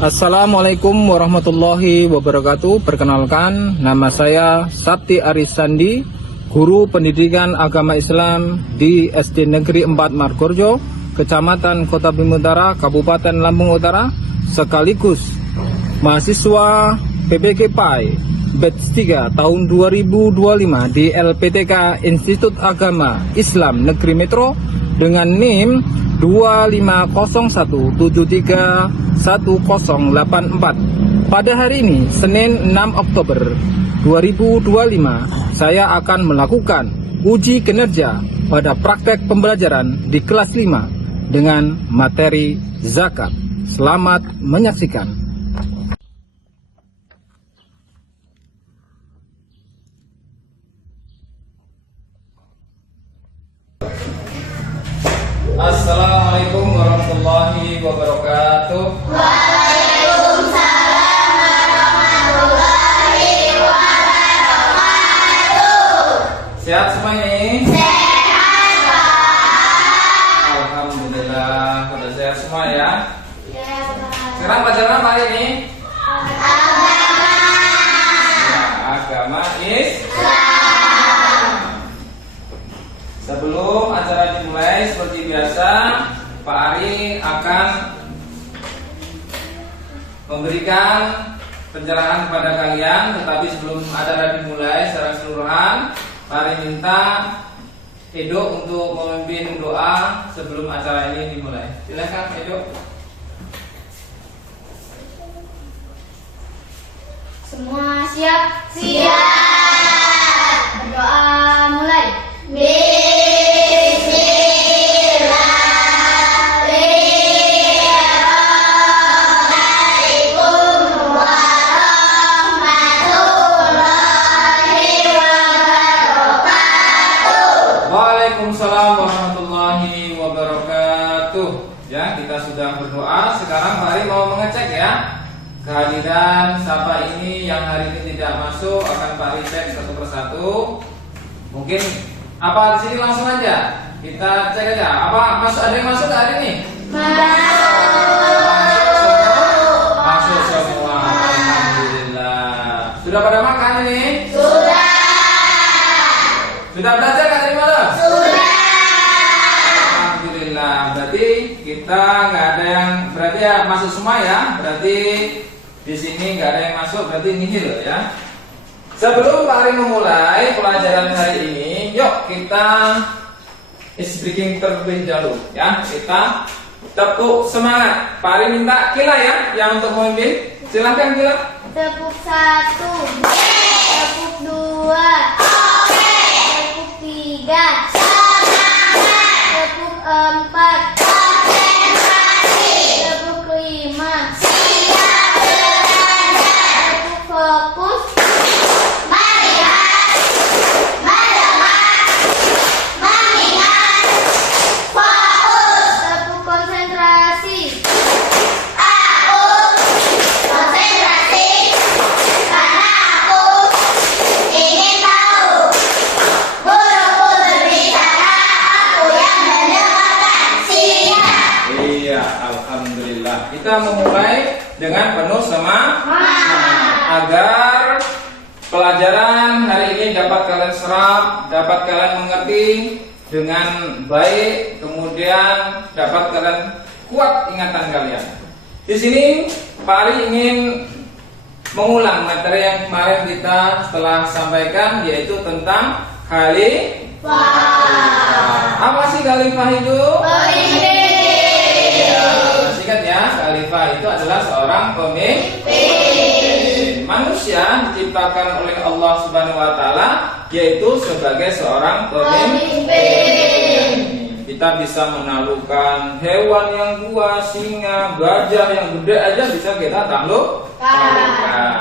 Assalamualaikum warahmatullahi wabarakatuh. Perkenalkan, nama saya Sakti Arisandi, guru pendidikan agama Islam di SD Negeri 4 Margorjo, Kecamatan Kota Bima Utara, Kabupaten Lampung Utara, sekaligus mahasiswa PPK PAI Batch 3 tahun 2025 di LPTK Institut Agama Islam Negeri Metro dengan NIM 2501731084. Pada hari ini, Senin 6 Oktober 2025, saya akan melakukan uji kinerja pada praktek pembelajaran di kelas 5 dengan materi zakat. Selamat menyaksikan. Assalamualaikum warahmatullahi wabarakatuh. Waalaikumsalam warahmatullahi wabarakatuh. Sehat semua ini? Sehat, Pak. Alhamdulillah, pada sehat semua ya. Ya, Pak. Sekarang pelajaran apa hari ini? Agama. Ya, agama Islam. Sebelum acara dimulai, seperti biasa, Pak Ari akan memberikan pencerahan kepada kalian. Tetapi sebelum acara dimulai secara keseluruhan, Pak Ari minta Edo untuk memimpin doa sebelum acara ini dimulai. Silakan Edo. Semua siap? Siap. Berdoa mulai. Waalaikumsalam warahmatullahi wabarakatuh. Ya, kita sudah berdoa. Sekarang Pak Ari mau mengecek ya kehadiran siapa ini yang hari ini tidak masuk. Akan Pak Ari cek satu persatu. Mungkin apa di sini langsung aja kita cek aja. Apa masuk, ada yang masuk hari ini? Masuk semua. Alhamdulillah. Sudah pada makan ini? Sudah belajar tadi malam? Alhamdulillah. Berarti kita nggak ada yang, berarti ya masuk semua ya. Berarti di sini nggak ada yang masuk, berarti nihil ya. Sebelum Pak Ari memulai pelajaran hari ini, yuk kita is breaking terlebih dahulu ya. Kita tepuk semangat. Pak Ari minta Kila ya yang untuk memimpin. Silahkan Kila. Tepuk 1, tepuk 2, tepuk 3, tepuk 4, tepuk 5, tepuk fokus. Tepuk konsentrasi. Iya, alhamdulillah. Kita memulai dengan penuh semangat agar pelajaran hari ini dapat kalian serap, dapat kalian mengerti dengan baik, kemudian dapat kalian kuat ingatan kalian. Di sini Pak Ari ingin mengulang materi yang kemarin kita telah sampaikan, yaitu tentang khalifah. Apa sih khalifah itu? Ya, singkat ya, khalifah itu adalah seorang pemimpin. Manusia diciptakan oleh Allah Subhanahu wa taala yaitu sebagai seorang pemimpin. Kita bisa menaklukkan hewan yang buas, singa, gajah yang gede aja bisa kita taklukkan.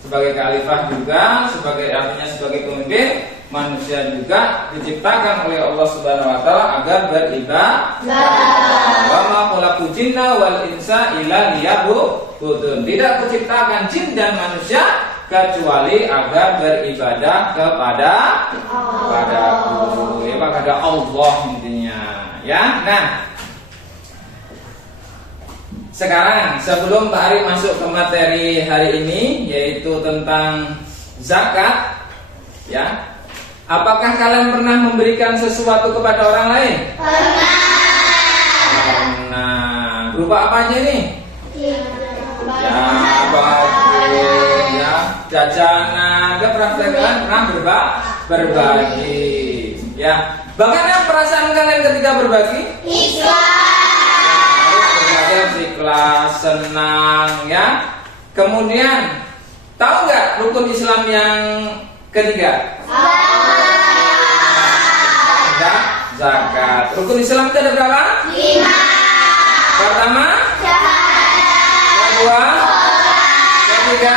Sebagai khalifah juga, sebagai artinya sebagai pemimpin, manusia juga diciptakan oleh Allah Subhanahu wa taala agar beribadah. Wa ma khalaqul jinna wal insa illa liya'budun. Tidak kuciptakan jin dan manusia kecuali agar beribadah kepadaku, ya kepada Allah intinya. Ya, nah sekarang sebelum Pak Ari masuk ke materi hari ini, yaitu tentang zakat, ya, apakah kalian pernah memberikan sesuatu kepada orang lain? Pernah. Berupa apa aja nih? Ya, baju, ya, jajanan, pernah berbagi, ya. Bagaimana perasaan kalian ketika berbagi? Harus ikhlas, senang, ya. Kemudian, tahu nggak rukun Islam yang ketiga? Zakat. Rukun Islam itu ada berapa? 5. Pertama, kedua, ketiga,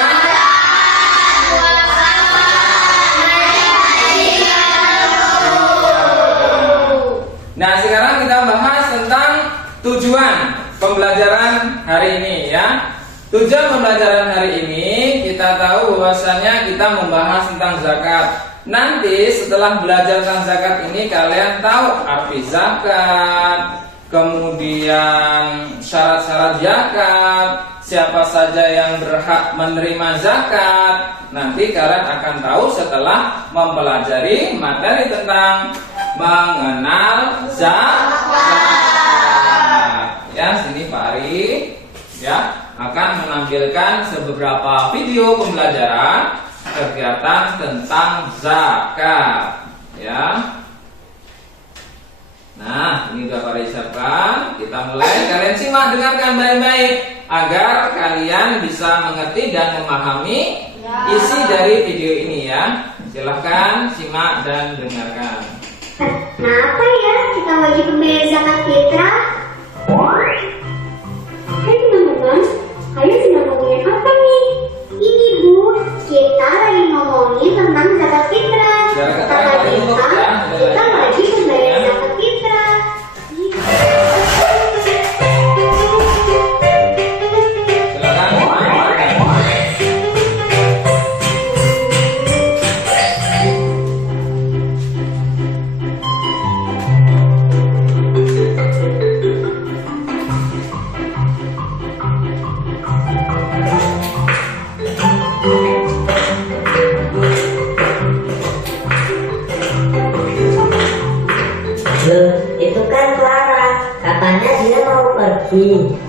nah sekarang kita bahas tentang tujuan pembelajaran hari ini, ya. Tujuan pembelajaran hari ini kita tahu bahwasanya kita membahas tentang zakat. Nanti setelah belajar tentang zakat ini kalian tahu arti zakat, kemudian syarat-syarat zakat, siapa saja yang berhak menerima zakat. Nanti kalian akan tahu setelah mempelajari materi tentang mengenal zakat. Ya, sini Pak Ari, ya, akan menampilkan beberapa video pembelajaran kegiatan tentang zakat, ya. Nah, ini sudah Pak Ari siapkan. Kita mulai. Kalian simak, dengarkan baik-baik agar kalian bisa mengerti dan memahami isi dari video ini, ya. Silahkan simak dan dengarkan. Kenapa ya kita wajib membayar zakat fitrah? Hai teman-teman, kalian sedang ngomongin apa nih? Ini Bu, kita lagi ngomongin tentang zakat fitrah. Kata kita, kita wajib membayar zakat fitrah.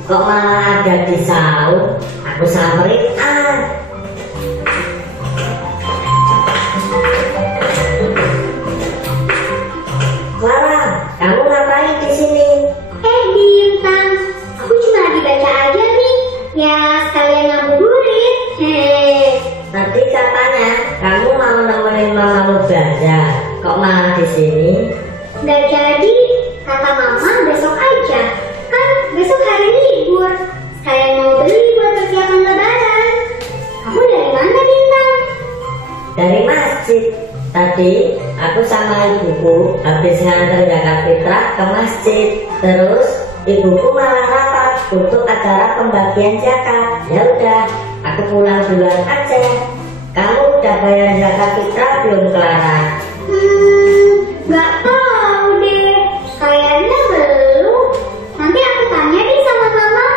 Kok malah ada di saung? Aku samperin Clara, kamu ngapain di sini? Bintang, aku cuma lagi baca aja nih. Ya, sekalian ngabuburit. Tadi katanya kamu mau nemenin mamamu belajar. Kok malah di sini? Nggak jadi, kata mama besok aja. Kan besok hari libur. Sekalian mau beli buat persiapan lebaran. Kamu dari mana, Bintang? Dari masjid. Tadi aku sama ibuku habis nganter zakat fitrah ke masjid. Terus ibuku malah rapat untuk acara pembagian zakat. Ya udah, aku pulang duluan aja. Kamu udah bayar zakat fitrah belum, Clara? Nggak tahu deh. Kayaknya belum. Nanti aku tanya nih sama mama.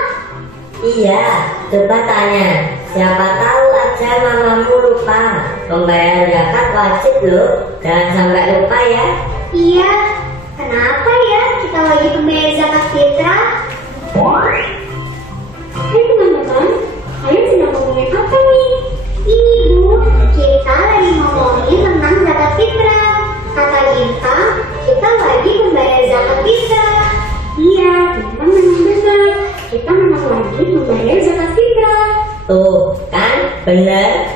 Iya, coba tanya. Siapa tahu aja mamamu lupa. Membayar zakat wajib loh. Jangan sampai lupa ya. Iya, kenapa ya kita wajib membayar zakat fitrah? Hai teman-teman, kalian sedang ngomongin apa nih? Ini Bu, kita lagi ngomongin tentang zakat fitrah. Kata Bintang, kita wajib membayar zakat fitrah. Iya, Bintang memang benar. Kita memang wajib membayar zakat fitrah. Tuh, kan? Bener?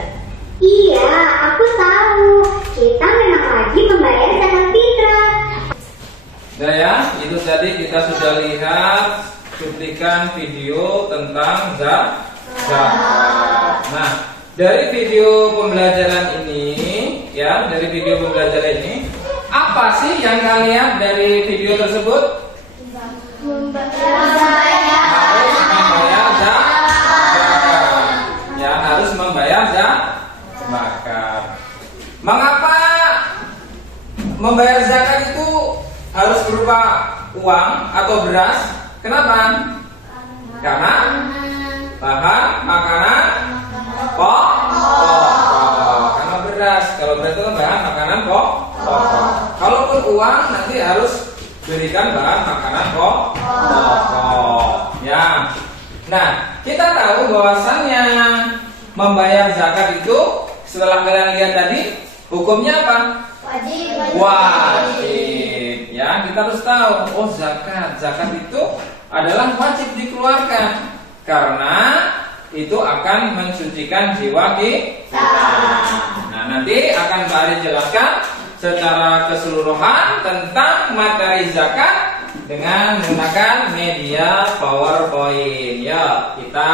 Iya, aku tahu. Kita memang wajib membayar zakat fitrah. Nah ya, itu tadi kita sudah lihat cuplikan video tentang zakat. Nah, dari video pembelajaran ini, ya, dari video pembelajaran ini, apa sih yang kalian lihat dari video tersebut? Harus membayar zakat. Ya, harus membayar zakat. Mengapa membayar zakat itu harus berupa uang atau beras? Kenapa? Karena bahan makanan pokok. Karena beras, kalau beras itu kan bahan makanan pokok. Kalaupun uang nanti harus berikan bahan makanan pokok. Ya. Nah, kita tahu bahwasannya membayar zakat itu setelah kalian lihat tadi hukumnya apa? Wajib. Ya, kita harus tahu. Oh, zakat itu adalah wajib dikeluarkan karena itu akan mensucikan jiwa kita. Nah, nanti akan Pak Ari jelaskan secara keseluruhan tentang materi zakat dengan menggunakan media PowerPoint. Ya, kita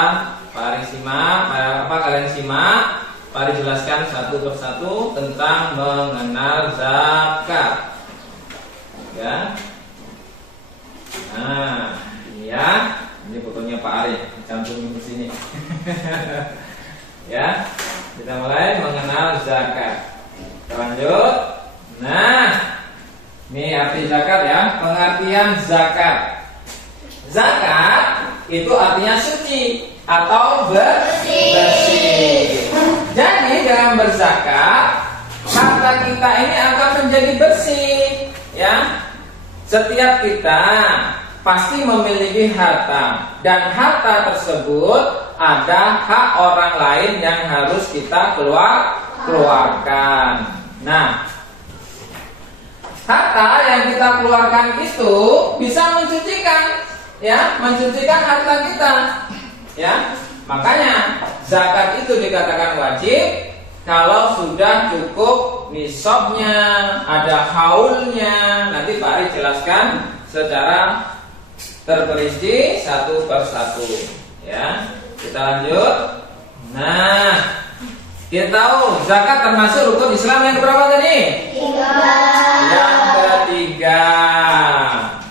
Pak Ari simak, kalian simak. Pak Ari jelaskan satu persatu tentang mengenal zakat. Ya. Nah, ini ya. Ini fotonya Pak Ari, cantumin di sini. Ya, kita mulai mengenal zakat. Kita lanjut. Nah, ini arti zakat ya, pengertian zakat. Zakat itu artinya suci atau bersih. Jadi dengan berzakat, harta kita ini akan menjadi bersih. Ya, setiap kita pasti memiliki harta dan harta tersebut ada hak orang lain yang harus kita keluarkan. Nah, harta yang kita keluarkan itu bisa mensucikan, ya, mensucikan harta kita, ya. Makanya zakat itu dikatakan wajib kalau sudah cukup nisabnya, ada haulnya. Nanti Pak Ari jelaskan secara terperinci satu persatu. Ya, kita lanjut. Nah, kita tahu zakat termasuk rukun Islam yang berapa tadi? 3. Yang ketiga.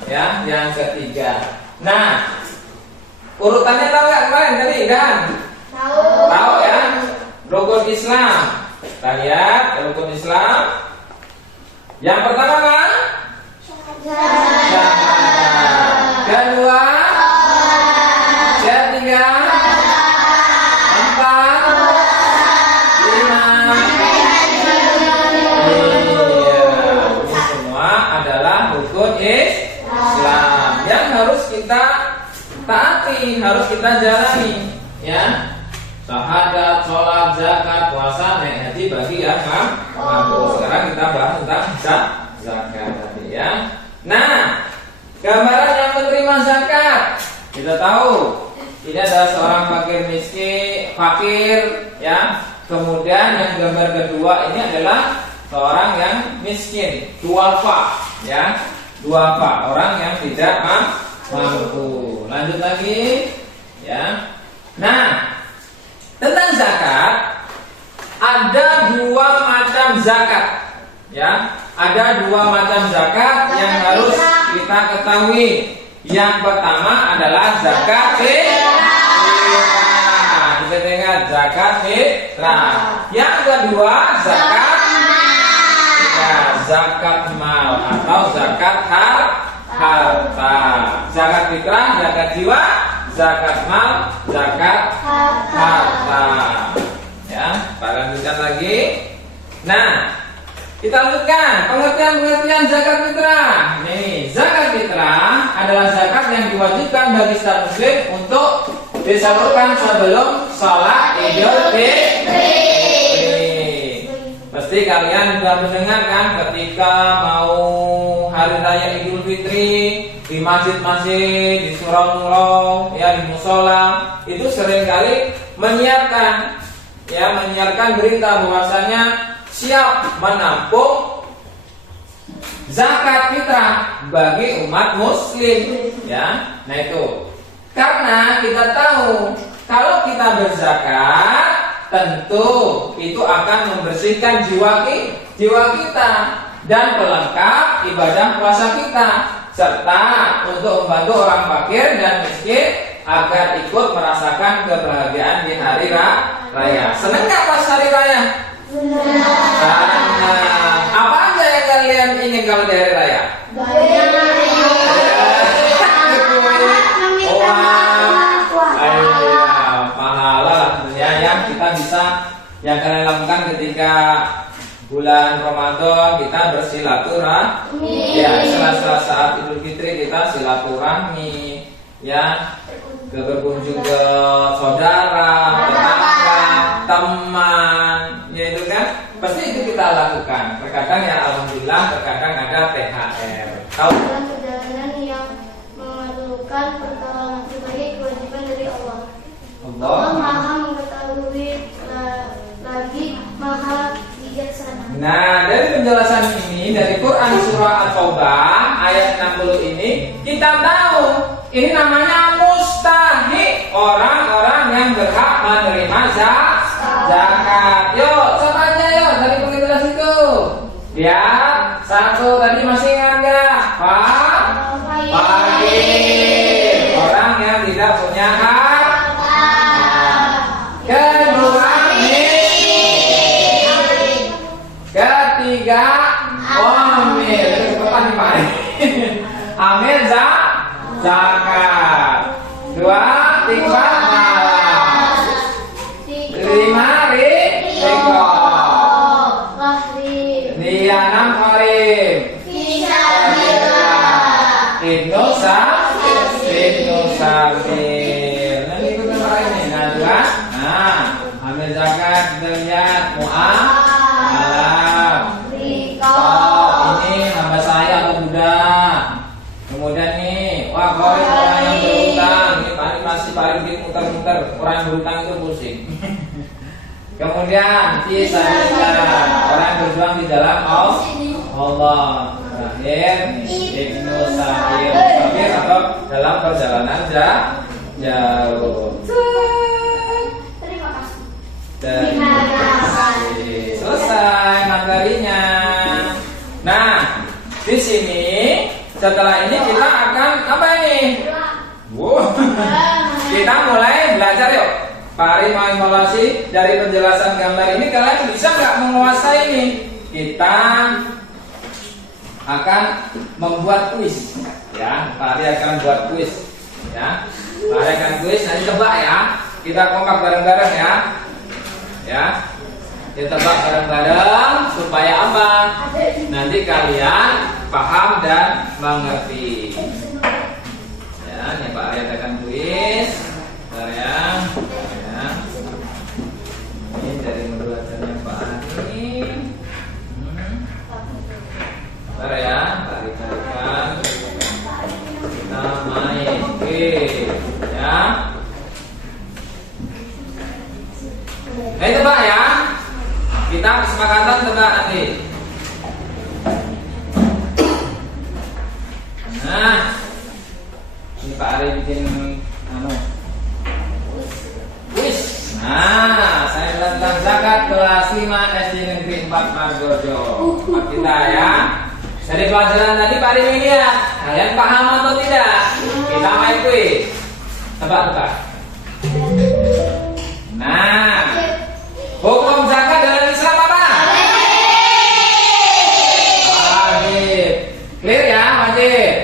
Ya, yang ketiga. Nah, urutannya tahu nggak kemarin tadi kan? Tahu ya? Rukun Islam. Kita lihat rukun Islam. Yang pertama apa? Kedua, ketiga, 4, 5. Ini semua adalah rukun Islam yang harus kita taati, harus kita jalani, ya. Syahadat, sholat, zakat, puasa, naik haji bagi yang mampu. Sekarang kita bahas tentang zakat tadi, ya. Nah, gambaran yang menerima zakat, kita tahu ini adalah seorang fakir, ya. Kemudian yang gambar kedua ini adalah seorang yang miskin, duafa, ya, duafa, orang yang tidak mampu. Lanjut lagi, ya. Nah, tentang zakat ada 2 macam zakat, ya. Ada 2 macam zakat yang harus kita ketahui. Yang pertama adalah zakat fitrah. Kita ingat zakat fitrah. Yang kedua zakat mal atau zakat harta. Zakat fitrah, zakat jiwa, zakat mal, zakat harta. Ya, kita lanjutkan lagi. Nah, kita lanjutkan pengertian zakat fitrah. Nih, zakat fitrah adalah zakat yang diwajibkan bagi setiap muslim untuk disalurkan sebelum sholat Idul Fitri. Pasti kalian sudah mendengar kan ketika mau hari raya Idul Fitri di masjid-masjid, di surau-surau, ya, di musola, itu seringkali menyiarkan berita bahwasanya siap menampung zakat fitrah bagi umat muslim, ya. Nah, itu karena kita tahu kalau kita berzakat tentu itu akan membersihkan jiwa kita dan pelengkap ibadah puasa kita, serta untuk membantu orang fakir dan miskin agar ikut merasakan kebahagiaan di hari raya. Senang nggak pas hari raya? Apa aja yang kalian ingin kalau di hari raya? yang kalian lakukan ketika bulan Ramadan kita bersilaturahmi. Ya, sela-sela saat Idul Fitri kita silaturahmi, ya, berkunjung ke saudara, tetangga, teman, ya itu kan pasti itu kita lakukan. Terkadang ya alhamdulillah, terkadang ada THR. Tahu? Dalam perjalanan yang memerlukan pertolongan sebagai kewajiban dari Allah. Allah Maha mengetahui lagi Maha bijaksana. Nah, dari penjelasan ini dari Quran surah At-Taubah ayat 60 ini kita tahu ini namanya mustahik, orang-orang yang berhak menerima zakat. Yuk, siapa aja yuk dari penjelasan itu? Ya, satu tadi masih ingat nggak? Pak, orang yang tidak punya hak. Kedua, ketiga, amil. Amil zakat. Dua, tiga, lima, riko. Nianam korim. Ibnu Samir. Nanti ikutin Pak ini. Nah, dua. Nah, amil zakat kita lihat mu'amalaf. Ini hamba saya atau budak. Kemudian nih, wah korim orang yang berhutang. Ini masih paling muter-muter. Orang yang berhutang itu pusing. Kemudian fisabilillah, orang yang berjuang di dalam Allah. Terakhir Ibnu Samir atau dalam perjalanan jauh. Terima kasih. Terima kasih. Selesai materinya. Nah, di sini setelah ini kita akan apa ini? Kita mulai belajar yuk. Pak Ari mau evaluasi dari penjelasan gambar ini, kalian bisa nggak menguasai ini? Kita akan membuat kuis, ya. Pak Ari akan buat kuis, ya. Pak Ari akan kuis, nanti tebak ya. Kita kompak bareng-bareng ya, ya. Kita tebak bareng-bareng supaya apa? Nanti kalian paham dan mengerti. Ya, ini Pak Ari akan kuis, bentar ya. Ini dari belajarnya Pak Ari. Bentar ya, tarik tarikan. Kita main. Oke, ya. Tebak ya. Kita kesepakatan tebak nanti. Nah, ini Pak Ari bikin kuis. Nah, saya tentang zakat kelas 5 SD Negeri 4 Margojo. Kita ya. Dari pelajaran tadi Pak Ari lihat, kalian paham atau tidak? Kita main kuis. Tebak-tebak. Nah, hukum zakat dalam Islam apa? Wajib. Clear ya, wajib.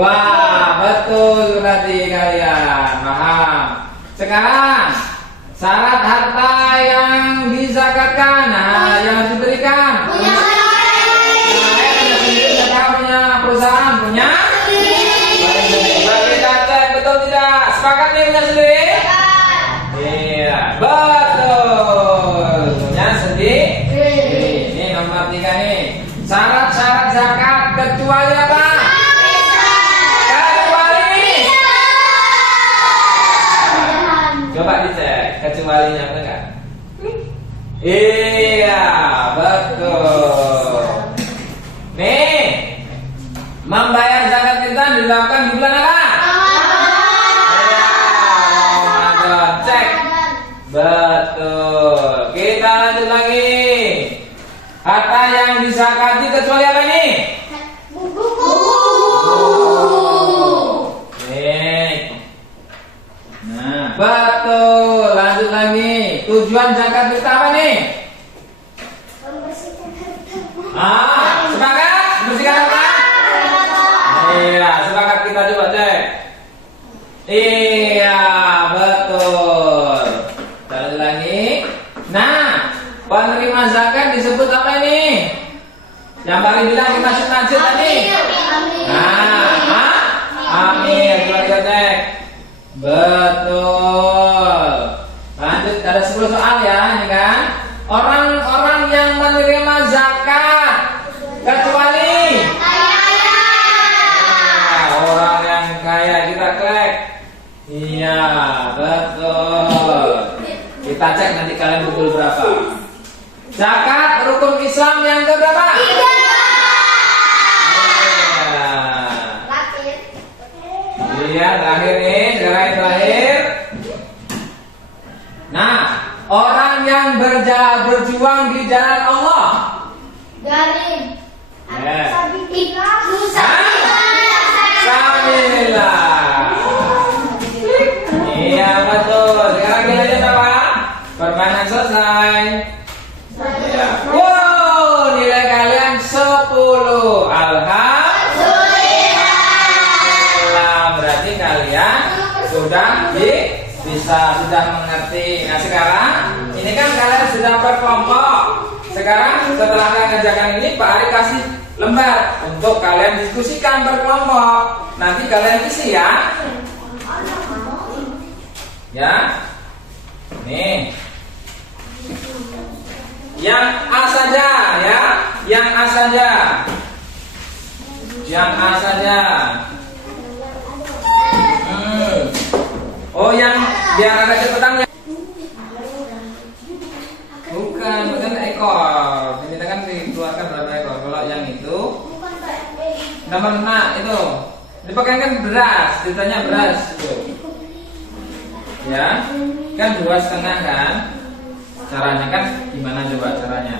Wah, betul berarti kalian paham. Sekarang syarat harta yang dizakatkan, nah yang harus diberikan. Punya perusahaan, punya kita cek betul tidak? Sepakat nih punya sendiri? Iya, betul. Punya sendiri. Ini nomor 3 nih. Syarat-syarat zakat kecuali apa? Coba dicek kecualinya benar nggak? Iya, betul. Nih, membayar zakat kita dilakukan di bulan apa? Ramadan. Cek. Betul. Kita lanjut lagi. Harta yang dizakati kecuali apa ini? Buku. Nah, betul. Lanjut lagi. Tujuan zakat kita apa nih? Sepakat? Membersihkan apa? Iya, sepakat kita coba cek. Iya, betul. Lanjut lagi. zakat disebut apa ini? Yang paling bilang di masjid-masjid tadi. Nah, amil. Coba kita cek. Betul. Lanjut, ada 10 soal ya, ini kan. Orang-orang yang menerima zakat kecuali orang yang kaya, kita klik. Iya, betul. Kita cek nanti kalian betul berapa. Zakat rukun Islam yang keberapa? 3. Iya, terakhir nih, sekarang yang terakhir. Nah, orang yang berjuang di jalan Allah. Garin. Samilah. Iya, betul. Sekarang kita lihat apa? Permainan selesai. Ya. Wow, nilai kalian 10. Alhamdulillah. Berarti kalian sudah sudah mengerti. Nah, sekarang ini kan kalian sudah berkelompok. Sekarang setelah kalian ngerjakan ini, Pak Ari kasih lembar untuk kalian diskusikan berkelompok. Nanti kalian isi ya. Ya. Nih. Yang A saja ya. Yang A saja. Yang A saja. Oh, yang biar ada cepetan ya. Bukan ekor. Ini kan dikeluarkan berapa ekor. Kalau yang itu nomor 6 itu dipakai kan beras, ditanya beras itu. Ya, kan 2,5 kan. Caranya kan gimana coba caranya?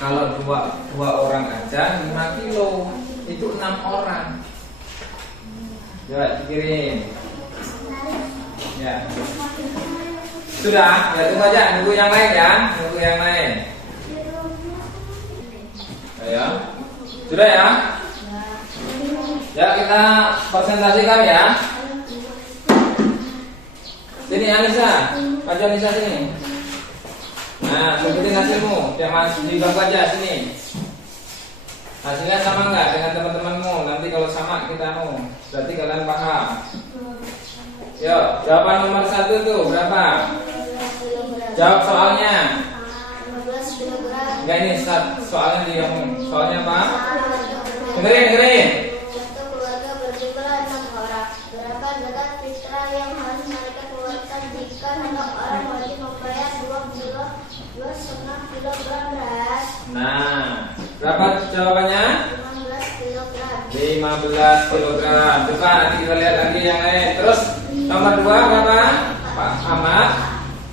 Kalau dua orang aja 5 kilo, itu 6 orang. Coba dikirim. Ya. Sudah, ya tunggu aja, nunggu yang lain ya, nunggu yang lain. Ya. Sudah ya? Ya, kita presentasikan ya. Sini Anissa, maju Anissa sini. Nah, sebutin hasilmu, jangan di bangku aja sini. Hasilnya sama nggak dengan teman-temanmu? Nanti kalau sama kita berarti kalian paham. Yuk, jawaban nomor 1 tuh berapa? Jawab soalnya. 15 kilogram. Enggak, ini soalnya soalnya apa? Dengerin. Satu keluarga berjumlah 6 orang. Berapa zakat fitrah yang harus mereka keluarkan jika 6 orang wajib membayar 2,5 kilogram beras? Nah, berapa jawabannya? 15 kilogram. 15 kilogram. Coba nanti kita lihat lagi yang lain. Terus nomor 2 berapa? Pak Ahmad.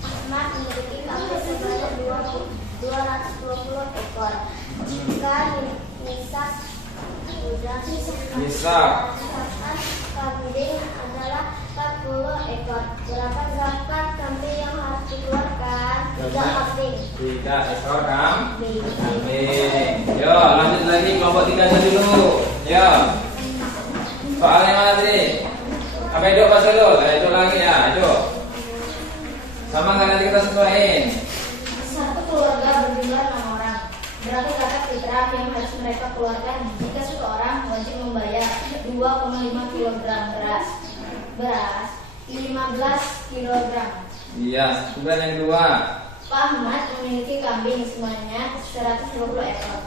Ahmad memiliki kambing sebanyak 220 ekor. Jika nisab kambing adalah 40 ekor. Berapa zakat kambing yang harus dikeluarkan? 3 kambing. 3 ekor kambing. Yo, lanjut lagi kelompok 3 aja dulu. Yo. Soalnya mana tadi? Sampai dulu pas dulu. Itu lagi ya, itu. Sama nggak nanti kita sesuaiin. Satu keluarga berjumlah 6 orang. Berapa zakat fitrah yang harus mereka keluarkan jika satu orang wajib membayar 2,5 kilogram beras? 15 kilogram. Iya, kemudian yang kedua. Pak Ahmad memiliki kambing sebanyak 120 ekor.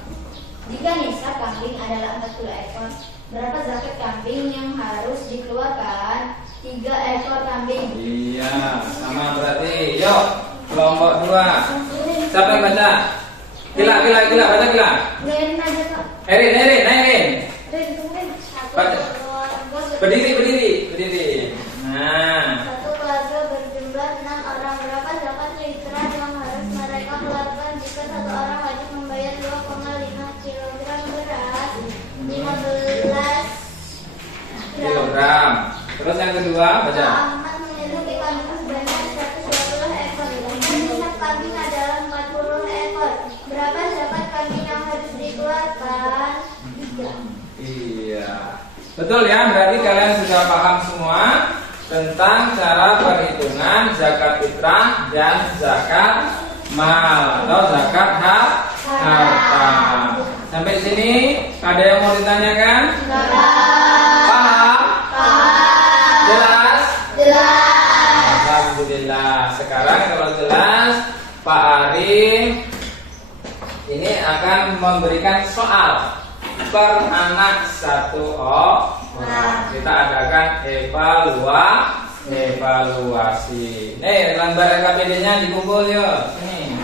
Jika nisab kambing adalah 40 ekor, berapa zakat kambing yang harus dikeluarkan? 3 ekor kambing. Iya, sama berarti. Yuk, kelompok 2. Siapa yang baca? Gila, baca gila. Biarin aja kok. Erin. Satu keluarga Berdiri. Nah, Satu keluarga berjumlah 6 orang. Berapa zakat fitrah yang harus mereka keluarkan jika satu orang wajib membayar 2,5 kilogram beras? 15 kilogram. Terus yang kedua, baca. Ahmad memiliki kambing sebanyak 120 ekor. Jika nisab kambing adalah 40 ekor. Berapa zakat kambing yang harus dikeluarkan? 3. Iya. Betul ya, berarti kalian sudah paham semua tentang cara perhitungan dengan zakat fitrah dan zakat mal atau zakat harta. Sampai sini ada yang mau ditanyakan? Paham? Jelas? Alhamdulillah. Sekarang kalau jelas, Pak Arif ini akan memberikan soal per anak satu orang. Kita adakan evaluasi. Nih, lembar KPD-nya dikumpul yuk. Nih.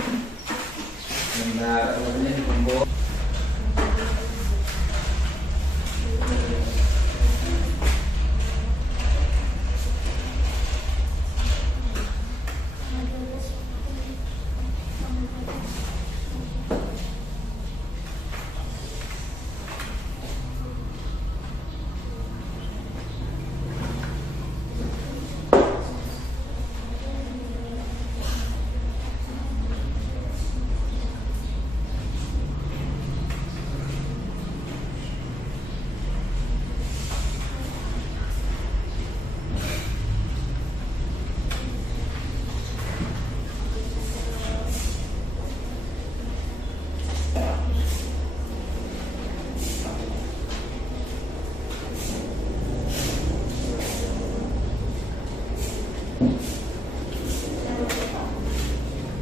Lembar KPD-nya dikumpul.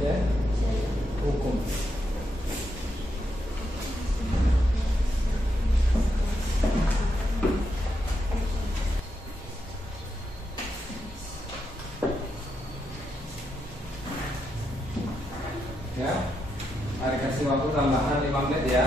Ya, hukum. Ya, mari kasih waktu tambahan 5 menit ya.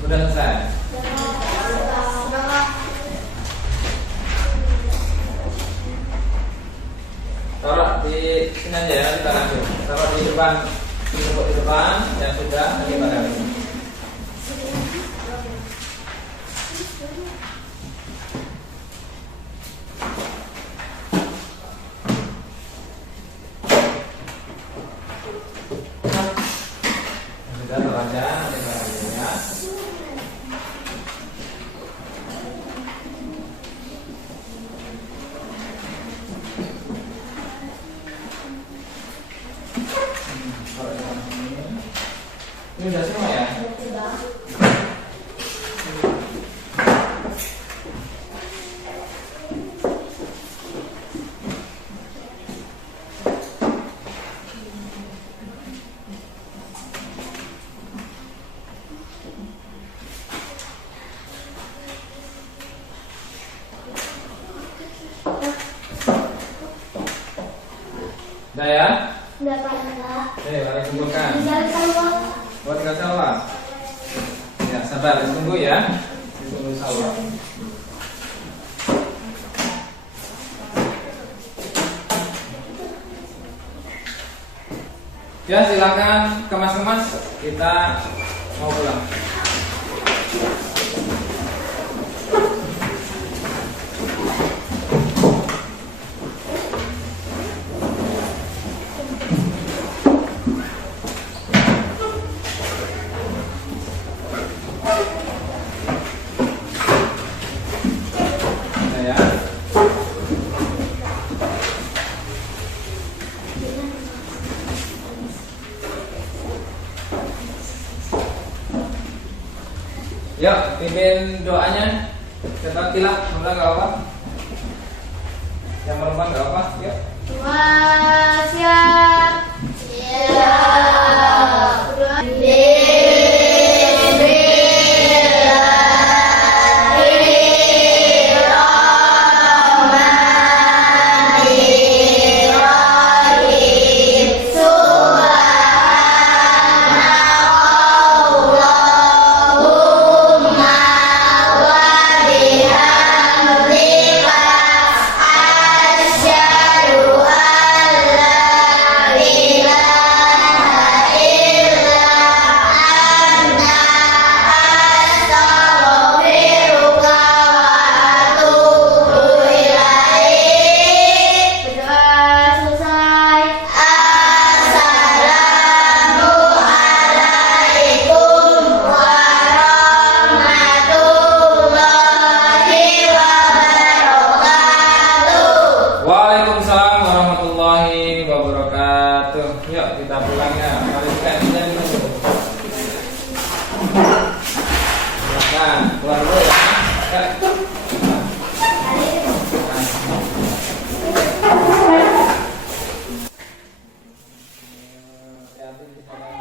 Sudah selesai? Taruh di sini aja ya, kita lanjut. Taruh di depan, di depan yang sudah nanti pada ini. Sudah taruh aja, nanti pada ini ya. Ini udah semua ya? Udah ya? Mari kumpulkan. Buat tinggal sawah. Ya, sabar, tunggu ya. Tunggu sawah. Ya, silakan kemas-kemas, kita mau pulang. Yuk, pimpin doanya. Cepat kilap, mulai gak apa. Yang merempan gak apa. Yuk. Siap. kembali kepada